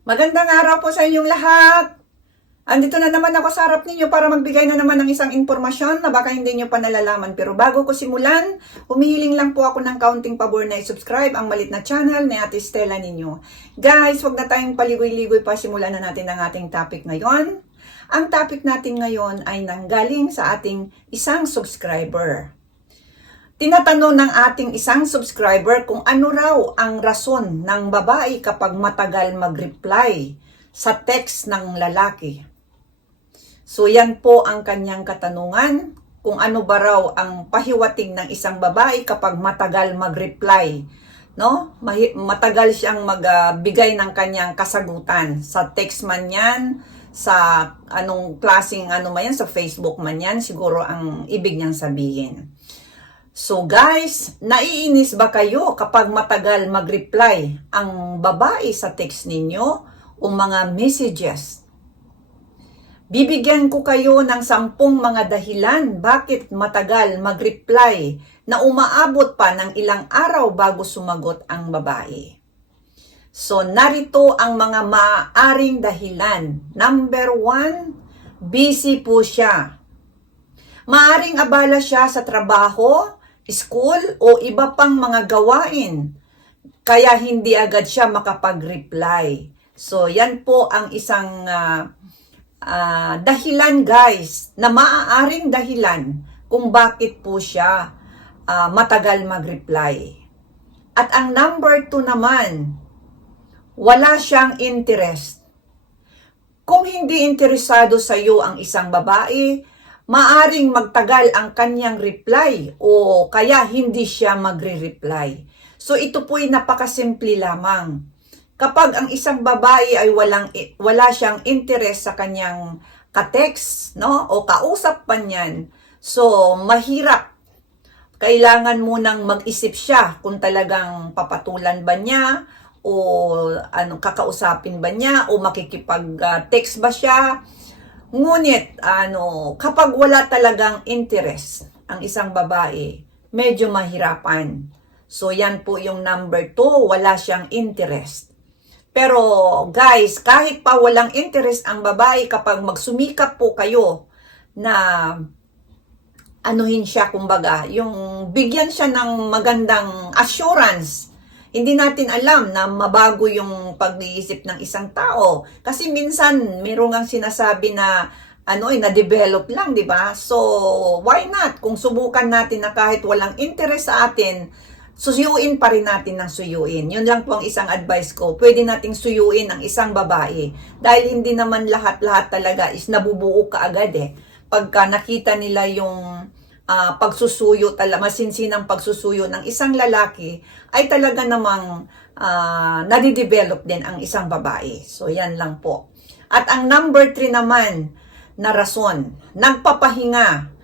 Magandang araw po sa inyong lahat. Andito na naman ako sa harap ninyo para magbigay na naman ng isang impormasyon na baka hindi nyo pa nalalaman. Pero bago ko simulan, humihiling lang po ako ng kaunting pabor na i-subscribe ang malit na channel ni Ate Stella ninyo. Guys, wag na tayong paligoy-ligoy pa. Simulan na natin ang ating topic ngayon. Ang topic natin ngayon ay nanggaling sa ating isang subscriber. Tinatanong ng ating isang subscriber kung ano raw ang rason ng babae kapag matagal mag-reply sa text ng lalaki. So yan po ang kanyang katanungan kung ano ba raw ang pahiwatig ng isang babae kapag matagal mag-reply. No? Matagal siyang magbigay ng kanyang kasagutan sa text man yan, sa anong klaseng ano man yan, sa Facebook man yan, siguro ang ibig niyang sabihin. So guys, naiinis ba kayo kapag matagal mag-reply ang babae sa text ninyo o mga messages? Bibigyan ko kayo ng sampung mga dahilan bakit matagal mag-reply na umaabot pa ng ilang araw bago sumagot ang babae. So narito ang mga maaaring dahilan. Number one, busy po siya. Maaring abala siya sa trabaho, school o iba pang mga gawain. Kaya hindi agad siya makapag-reply. So yan po ang isang ah, ah, dahilan guys, na maaaring dahilan kung bakit po siya ah, matagal mag-reply. At ang number two naman, wala siyang interest. Kung hindi interesado sa iyo ang isang babae, maaring magtagal ang kanyang reply o kaya hindi siya magre-reply. So ito po'y napakasimple lamang. Kapag ang isang babae ay walang wala siyang interest sa kanyang ka-text, no? O kausap pa niyan. So mahirap. Kailangan mo nang mag-isip siya kung talagang papatulan ba niya o ano kakausapin ba niya o makikipag-text ba siya. Ngunit ano, kapag wala talagang interest ang isang babae, medyo mahirapan. So yan po yung number two, wala siyang interest. Pero guys, kahit pa walang interest ang babae kapag magsumikap po kayo na anuhin siya kumbaga, yung bigyan siya ng magandang assurance. Hindi natin alam na mabago yung pag-iisip ng isang tao. Kasi minsan, meron ang sinasabi na ano eh, na-develop lang, di ba? So, why not? Kung subukan natin na kahit walang interest sa atin, suyuin pa rin natin ng suyuin. Yun lang po ang isang advice ko. Pwede nating suyuin ang isang babae. Dahil hindi naman lahat-lahat talaga is nabubuo ka agad eh. Pagka nakita nila yung ah, pagsusuyo, tala, masinsinang pagsusuyo ng isang lalaki, ay talaga namang uh, nadidevelop din ang isang babae. So, yan lang po. At ang number three naman na rason, nagpapahinga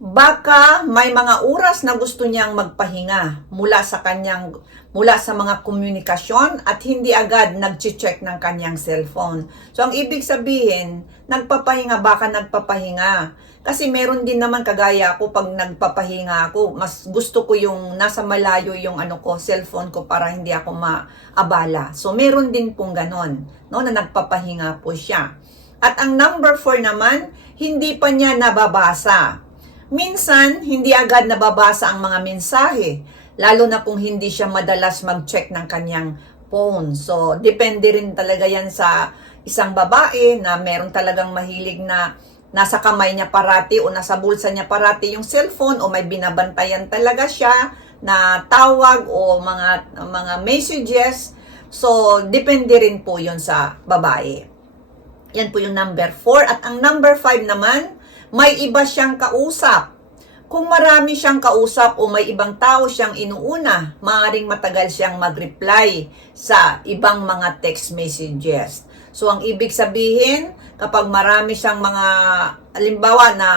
baka may mga oras na gusto niyang magpahinga mula sa kanyang mula sa mga komunikasyon at hindi agad nagche-check ng kanyang cellphone. So ang ibig sabihin, nagpapahinga baka nagpapahinga. Kasi meron din naman kagaya ako pag nagpapahinga ako, mas gusto ko yung nasa malayo yung ano ko, cellphone ko para hindi ako maabala. So meron din pong ganon, no, na nagpapahinga po siya. At ang number 4 naman, hindi pa niya nababasa. Minsan, hindi agad nababasa ang mga mensahe, lalo na kung hindi siya madalas mag-check ng kanyang phone. So, depende rin talaga yan sa isang babae na meron talagang mahilig na nasa kamay niya parati o nasa bulsa niya parati yung cellphone o may binabantayan talaga siya na tawag o mga mga messages. So, depende rin po yon sa babae. Yan po yung number 4. At ang number 5 naman, may iba siyang kausap. Kung marami siyang kausap o may ibang tao siyang inuuna, maaaring matagal siyang mag-reply sa ibang mga text messages. So, ang ibig sabihin, kapag marami siyang mga, alimbawa na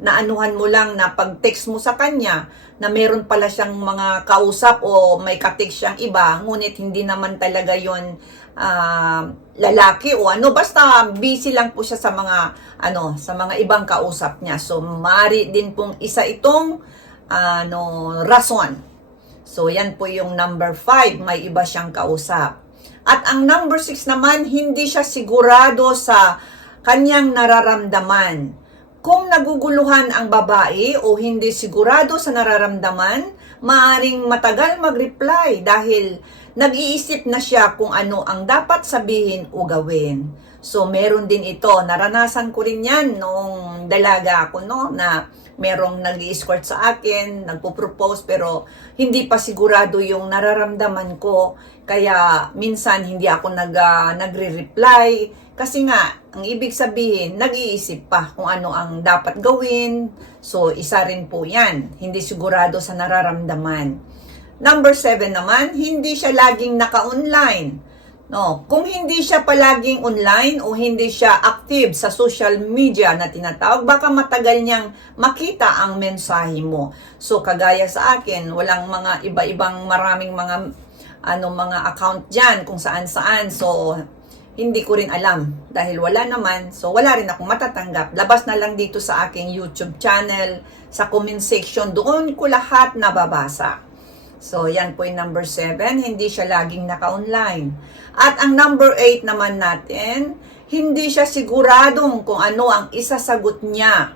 naanuhan mo lang na pag-text mo sa kanya, na meron pala siyang mga kausap o may ka-text siyang iba, ngunit hindi naman talaga yon ah, lalaki o ano, basta busy lang po siya sa mga, ano, sa mga ibang kausap niya. So, mari din pong isa itong, ano, rason. So, yan po yung number 5, may iba siyang kausap. At ang number 6 naman, hindi siya sigurado sa kanyang nararamdaman. Kung naguguluhan ang babae o hindi sigurado sa nararamdaman, maaring matagal mag-reply dahil nag-iisip na siya kung ano ang dapat sabihin o gawin. So, meron din ito. Naranasan ko rin yan nung dalaga ako, no? Na merong nag escort sa akin, nagpo-propose, pero hindi pa sigurado yung nararamdaman ko. Kaya, minsan, hindi ako nag, ah, nagre-reply. Kasi nga, ang ibig sabihin, nag-iisip pa kung ano ang dapat gawin. So, isa rin po yan. Hindi sigurado sa nararamdaman. Number seven naman, hindi siya laging naka-online. No, kung hindi siya palaging online o hindi siya active sa social media na tinatawag, baka matagal niyang makita ang mensahe mo. So kagaya sa akin, walang mga iba-ibang maraming mga ano mga account diyan kung saan-saan. So hindi ko rin alam dahil wala naman. So wala rin akong matatanggap. Labas na lang dito sa aking YouTube channel, sa comment section, doon ko lahat nababasa. So, yan po yung number 7. Hindi siya laging naka-online. At ang number 8 naman natin, hindi siya siguradong kung ano ang isasagot niya.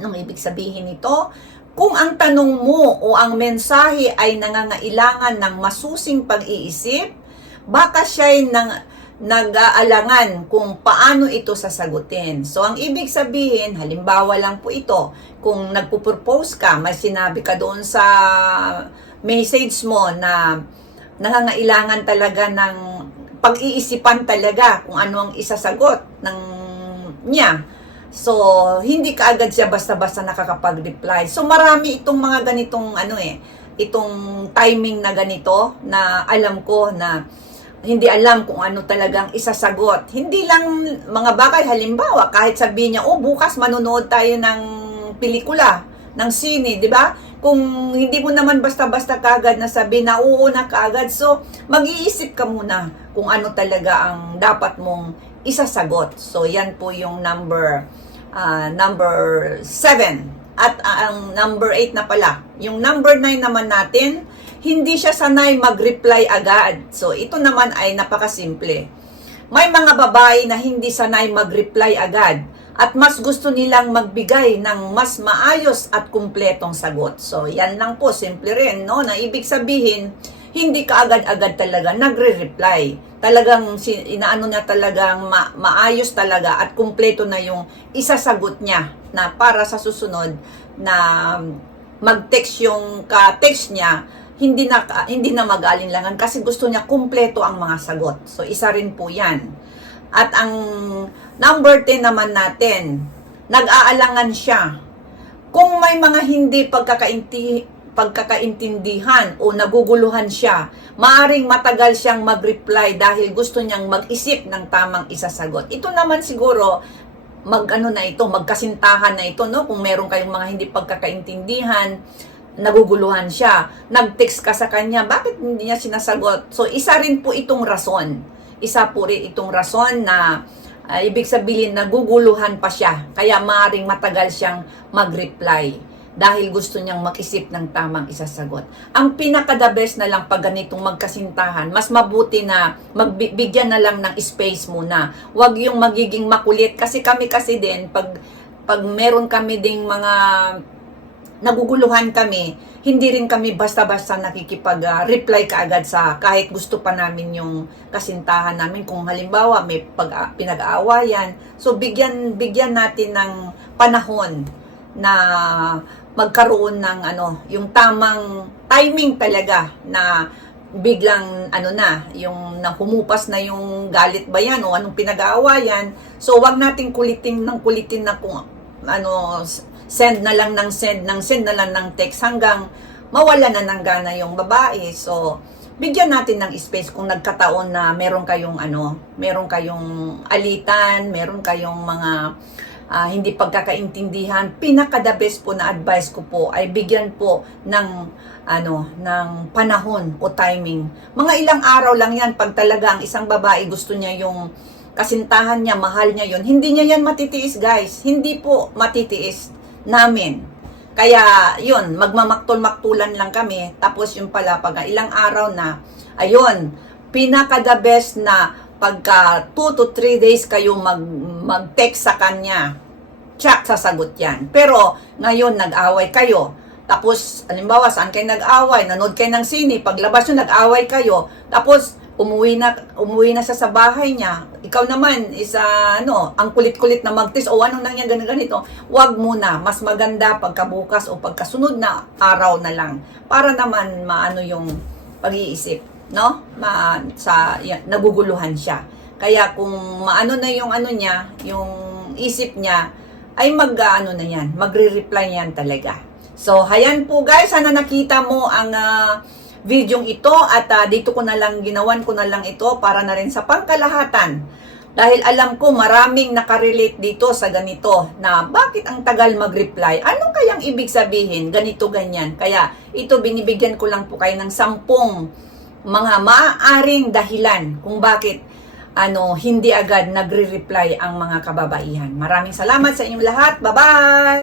Anong ibig sabihin nito? Kung ang tanong mo o ang mensahe ay nangangailangan ng masusing pag-iisip, baka siya ay nang, nag-aalangan kung paano ito sasagutin. So, ang ibig sabihin, halimbawa lang po ito, kung nagpo-propose ka, may sinabi ka doon sa message mo na nangangailangan talaga ng pag-iisipan talaga kung ano ang isasagot ng niya. So, hindi kaagad siya basta-basta nakakapag-reply. So, marami itong mga ganitong ano eh, itong timing na ganito na alam ko na hindi alam kung ano talagang isasagot. Hindi lang mga bagay, halimbawa, kahit sabihin niya, oh, bukas manonood tayo ng pelikula, ng sine, di ba? Kung hindi mo naman basta-basta kagad na sabi na oo na kagad, so mag-iisip ka muna kung ano talaga ang dapat mong isasagot. So, yan po yung number ah, number 7. At ah, ang number 8 na pala. Yung number 9 naman natin, hindi siya sanay mag-reply agad. So, ito naman ay napakasimple. May mga babae na hindi sanay mag-reply agad at mas gusto nilang magbigay ng mas maayos at kumpletong sagot. So, yan lang po, simple rin, no? Na ibig sabihin, hindi ka agad-agad talaga nagre-reply. Talagang inaano niya talagang ma- maayos talaga at kumpleto na yung isasagot niya na para sa susunod na mag-text yung ka-text niya hindi na hindi na mag-alinlangan kasi gusto niya kumpleto ang mga sagot. So isa rin po 'yan. At ang number 10 naman natin, nag-aalangan siya. Kung may mga hindi pagkakainti pagkakaintindihan o naguguluhan siya, maaring matagal siyang mag-reply dahil gusto niyang mag-isip ng tamang isasagot. Ito naman siguro mag ano na ito, magkasintahan na ito no kung meron kayong mga hindi pagkakaintindihan, naguguluhan siya. Nag-text ka sa kanya, bakit hindi niya sinasagot? So isa rin po itong rason. Isa po rin itong rason na ah, ibig sabihin naguguluhan pa siya. Kaya maring matagal siyang mag-reply dahil gusto niyang makisip ng tamang isasagot. Ang pinaka-the best na lang pag ganitong magkasintahan, mas mabuti na magbigyan na lang ng space muna. Huwag yung magiging makulit. Kasi kami kasi din, pag, pag meron kami ding mga naguguluhan kami, hindi rin kami basta-basta nakikipag-reply kaagad sa kahit gusto pa namin yung kasintahan namin. Kung halimbawa may pag, pinag-aawayan, so bigyan, bigyan natin ng panahon na magkaroon ng ano, yung tamang timing talaga na biglang ano na, yung nahumupas na yung galit ba yan o anong pinag-aawayan. So wag nating kulitin ng kulitin na kung ano send na lang ng send ng send na lang ng text hanggang mawala na ng gana yung babae. So bigyan natin ng space kung nagkataon na meron kayong ano, meron kayong alitan, meron kayong mga ah, hindi pagkakaintindihan, pinaka the best po na advice ko po ay bigyan po ng ano, ng panahon o timing. Mga ilang araw lang yan pag talaga ang isang babae gusto niya yung kasintahan niya, mahal niya yon Hindi niya yan matitiis, guys. Hindi po matitiis namin. Kaya, yun, magmamaktol-maktulan lang kami. Tapos yung pala, pag ilang araw na, ayun, pinaka the best na pagka 2 to 3 days kayo mag, mag-text sa kanya, tsak, sasagot yan. Pero, ngayon, nag-away kayo. Tapos, alimbawa, saan kayo nag-away? Nanood kayo ng sine. Paglabas nyo, nag-away kayo. Tapos, umuwi na, umuwi na siya sa bahay niya. Ikaw naman, isa, ano, ang kulit-kulit na magtis, o anong nangyang ganito, ganito. Huwag muna. Mas maganda pagkabukas o pagkasunod na araw na lang. Para naman, maano yung pag-iisip, no? Ma, sa, yan, naguguluhan siya. Kaya kung maano na yung ano niya, yung isip niya, ay mag ano na yan, magre-reply yan talaga. So, hayan po guys, sana nakita mo ang ah, videong ito at ah, dito ko na lang, ginawan ko na lang ito para na rin sa pangkalahatan. Dahil alam ko maraming nakarelate dito sa ganito na bakit ang tagal mag-reply? Ano kayang ibig sabihin? Ganito, ganyan. Kaya ito binibigyan ko lang po kayo ng sampung mga maaaring dahilan kung bakit ano hindi agad nagre-reply ang mga kababaihan. Maraming salamat sa inyong lahat. Bye-bye!